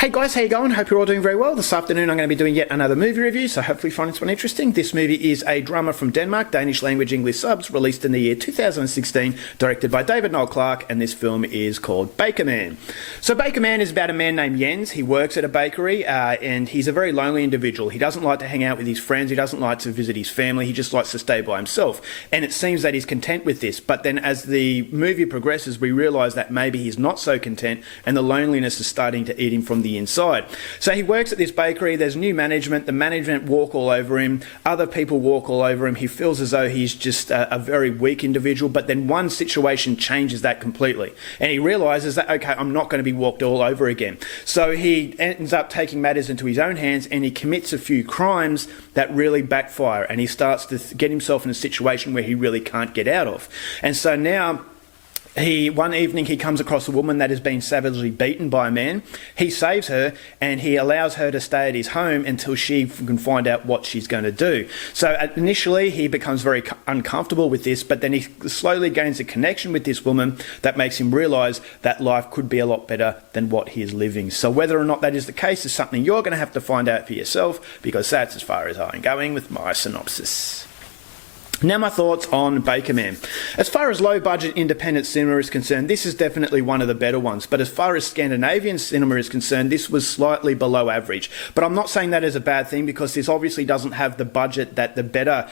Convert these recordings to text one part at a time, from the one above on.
Hey guys, how you going? Hope you're all doing very well. This afternoon I'm going to be doing yet another movie review, so hopefully you find this one interesting. This movie is a drama from Denmark, Danish language, English subs, released in the year 2016, directed by David Noel Clarke, and this film is called Bakerman. So Bakerman is about a man named Jens. He works at a bakery and he's a very lonely individual. He doesn't like to hang out with his friends, he doesn't like to visit his family, he just likes to stay by himself. And it seems that he's content with this, but then as the movie progresses we realise that maybe he's not so content and the loneliness is starting to eat him from the inside. So he works at this bakery, there's new management, the management walk all over him, other people walk all over him, he feels as though he's just a very weak individual, but then one situation changes that completely. And he realises that, okay, I'm not going to be walked all over again. So he ends up taking matters into his own hands and he commits a few crimes that really backfire, and he starts to get himself in a situation where he really can't get out of. And so now one evening he comes across a woman that has been savagely beaten by a man. He saves her and he allows her to stay at his home until she can find out what she's going to do. So initially he becomes very uncomfortable with this, but then he slowly gains a connection with this woman that makes him realise that life could be a lot better than what he is living. So whether or not that is the case is something you're going to have to find out for yourself, because that's as far as I'm going with my synopsis. Now my thoughts on Bakerman. As far as low-budget independent cinema is concerned, this is definitely one of the better ones. But as far as Scandinavian cinema is concerned, this was slightly below average. But I'm not saying that as a bad thing, because this obviously doesn't have the budget that the better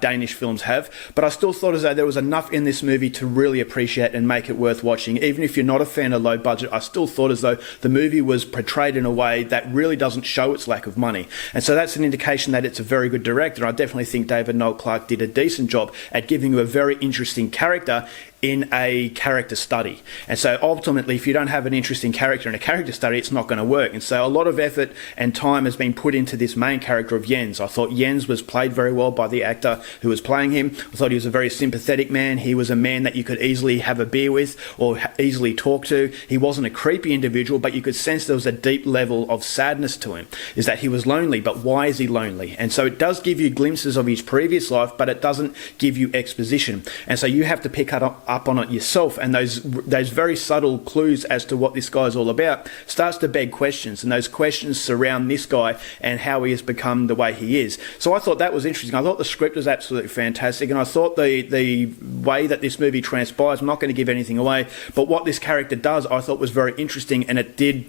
Danish films have. But I still thought as though there was enough in this movie to really appreciate and make it worth watching. Even if you're not a fan of low budget, I still thought as though the movie was portrayed in a way that really doesn't show its lack of money. And so that's an indication that it's a very good director. I definitely think David Noel Clarke did a decent job at giving you a very interesting character in a character study. And so ultimately, if you don't have an interesting character in a character study, it's not going to work. And so a lot of effort and time has been put into this main character of Jens. I thought Jens was played very well by the actor who was playing him. I thought he was a very sympathetic man. He was a man that you could easily have a beer with or easily talk to. He wasn't a creepy individual, but you could sense there was a deep level of sadness to him, is that he was lonely. But why is he lonely? And so it does give you glimpses of his previous life, but it doesn't give you exposition. And so you have to pick up on it yourself, and those very subtle clues as to what this guy is all about starts to beg questions, and those questions surround this guy and how he has become the way he is. So I thought that was interesting. I thought the script was absolutely fantastic, and I thought the way that this movie transpires, I'm not going to give anything away, but what this character does I thought was very interesting, and it did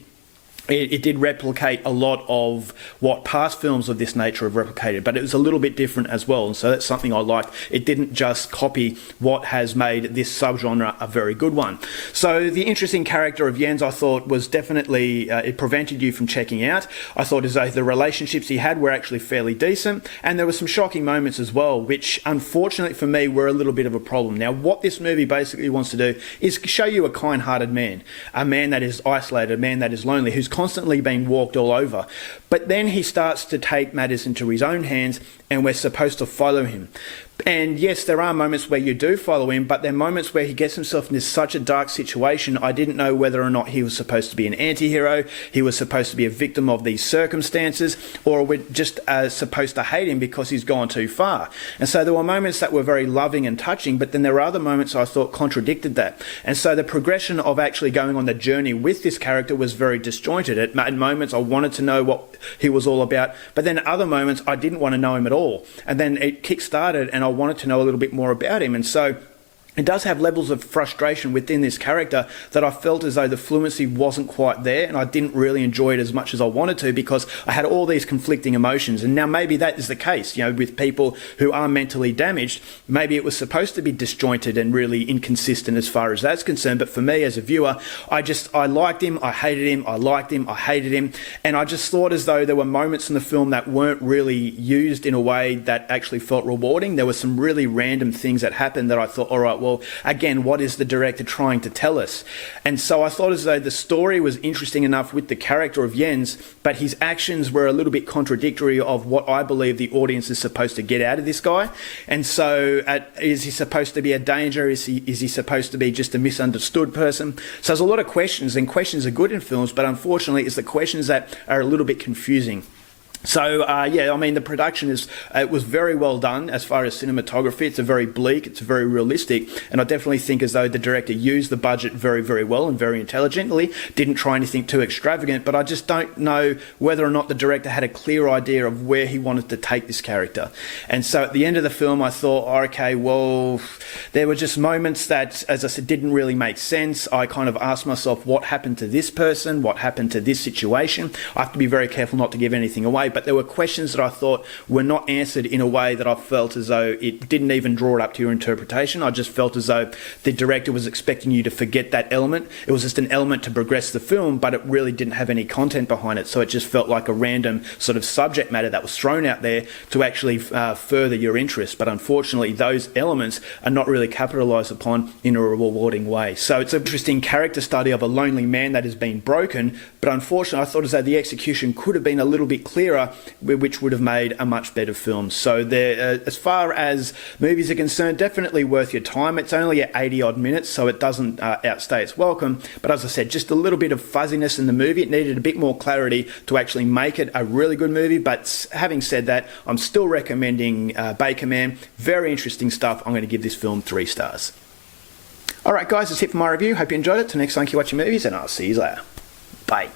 replicate a lot of what past films of this nature have replicated, but it was a little bit different as well, and so that's something I liked. It didn't just copy what has made this subgenre a very good one. So the interesting character of Jens, I thought, was definitely, it prevented you from checking out. I thought as though the relationships he had were actually fairly decent, and there were some shocking moments as well, which unfortunately for me were a little bit of a problem. Now what this movie basically wants to do is show you a kind-hearted man, a man that is isolated, a man that is lonely, who's constantly being walked all over. But then he starts to take matters into his own hands, and we're supposed to follow him. And yes, there are moments where you do follow him, but there are moments where he gets himself into such a dark situation. I didn't know whether or not he was supposed to be an anti-hero, he was supposed to be a victim of these circumstances, or we're just supposed to hate him because he's gone too far. And so there were moments that were very loving and touching, but then there were other moments I thought contradicted that. And so the progression of actually going on the journey with this character was very disjointed. At moments I wanted to know what he was all about, but then at other moments I didn't want to know him at all. And then it kick-started and I wanted to know a little bit more about him. And so it does have levels of frustration within this character that I felt as though the fluency wasn't quite there, and I didn't really enjoy it as much as I wanted to, because I had all these conflicting emotions. And now maybe that is the case, you know, with people who are mentally damaged. Maybe it was supposed to be disjointed and really inconsistent as far as that's concerned, but for me as a viewer, I liked him, I hated him, I liked him, I hated him, and I just thought as though there were moments in the film that weren't really used in a way that actually felt rewarding. There were some really random things that happened that I thought, all right, well, again, what is the director trying to tell us? And so I thought as though the story was interesting enough with the character of Jens, but his actions were a little bit contradictory of what I believe the audience is supposed to get out of this guy. And so is he supposed to be a danger? Is he supposed to be just a misunderstood person? So there's a lot of questions, and questions are good in films, but unfortunately it's the questions that are a little bit confusing. So yeah, I mean the production it was very well done as far as cinematography. It's a very bleak, it's very realistic, and I definitely think as though the director used the budget very, very well and very intelligently. Didn't try anything too extravagant, but I just don't know whether or not the director had a clear idea of where he wanted to take this character. And so at the end of the film, I thought, oh, okay, well, there were just moments that, as I said, didn't really make sense. I kind of asked myself, what happened to this person? What happened to this situation? I have to be very careful not to give anything away. But there were questions that I thought were not answered in a way that I felt as though it didn't even draw it up to your interpretation. I just felt as though the director was expecting you to forget that element. It was just an element to progress the film, but it really didn't have any content behind it. So it just felt like a random sort of subject matter that was thrown out there to actually further your interest. But unfortunately, those elements are not really capitalised upon in a rewarding way. So it's an interesting character study of a lonely man that has been broken, but unfortunately, I thought as though the execution could have been a little bit clearer, which would have made a much better film. So there, as far as movies are concerned, definitely worth your time. It's only at 80 odd minutes, so it doesn't outstay its welcome. But as I said, just a little bit of fuzziness in the movie. It needed a bit more clarity to actually make it a really good movie. But having said that, I'm still recommending Bakerman. Very interesting stuff. I'm going to give this film 3 stars. Alright guys, that's it for my review. Hope you enjoyed it. Till next time, keep watching movies, and I'll see you later. Bye.